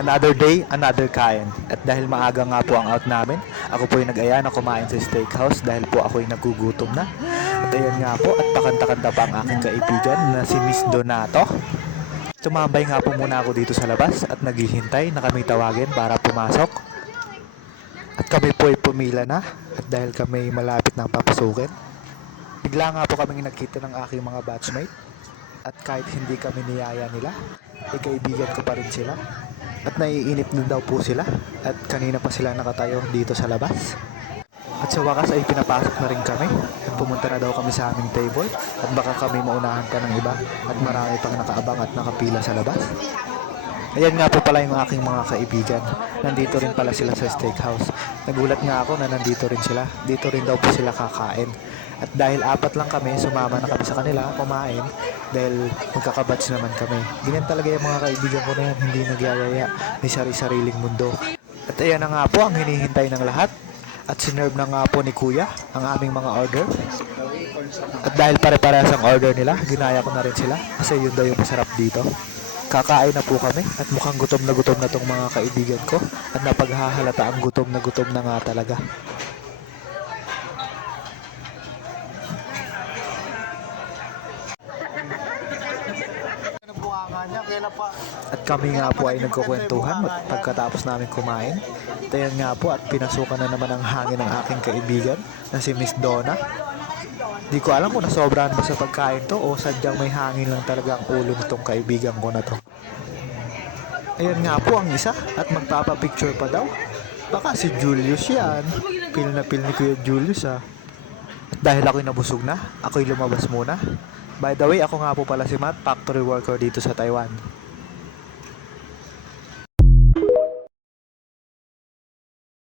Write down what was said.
Another day, another kain. At dahil maaga nga po ang out namin, ako po ay nag-aya na kumain sa steakhouse dahil po ako ay nagugutom na. At ayan nga po, at pakanta-kanta pa ang aking kaibigan na si Miss Donato. Tumambay nga po muna ako dito sa labas at naghihintay na kami tawagin para pumasok. At kami po ay pumila na at dahil kami malapit ng papasukin. Bigla nga po kami nakita ng aking mga batchmate at kahit hindi kami niyaya nila, ay kaibigan ko pa rin sila. At naiinip na daw po sila at kanina pa sila nakatayo dito sa labas. At sa wakas ay pinapasok na rin kami at pumunta na daw kami sa aming table at baka kami maunahan pa ng iba at marami pang nakaabang at nakapila sa labas. Ayan nga po pala yung aking mga kaibigan. Nandito rin pala sila sa steakhouse. Nagulat nga ako na nandito rin sila. Dito rin daw po sila kakain. At dahil apat lang kami, sumama na kami sa kanila kumain dahil magkakabats naman kami. Ganyan talaga yung mga kaibigan ko na yan, hindi nagyayaya, may sari-sariling mundo. At ayan na nga po ang hinihintay ng lahat. At sinerve na nga po ni Kuya ang aming mga order. At dahil pare-parehas ang order nila, ginaya ko na rin sila kasi yun daw yung masarap dito. Kakain na po kami at mukhang gutom na tong mga kaibigan ko at napaghahalata ang gutom na nga talaga. At kami nga po ay nagkukwentuhan pagkatapos namin kumain. At ayan nga po at pinasukan na naman ang hangin ng aking kaibigan na si Miss Donna. Di ko alam kung nasobrahan ba sa pagkain to o sadyang may hangin lang talaga ang ulo nitong kaibigan ko na to. Ayan nga po ang isa at magpapapicture pa daw. Baka si Julius yan. Pil na pil ni Kuya Julius ah. At dahil ako'y nabusog na, ako'y lumabas muna. By the way, ako nga po pala si Matt, factory worker dito sa Taiwan.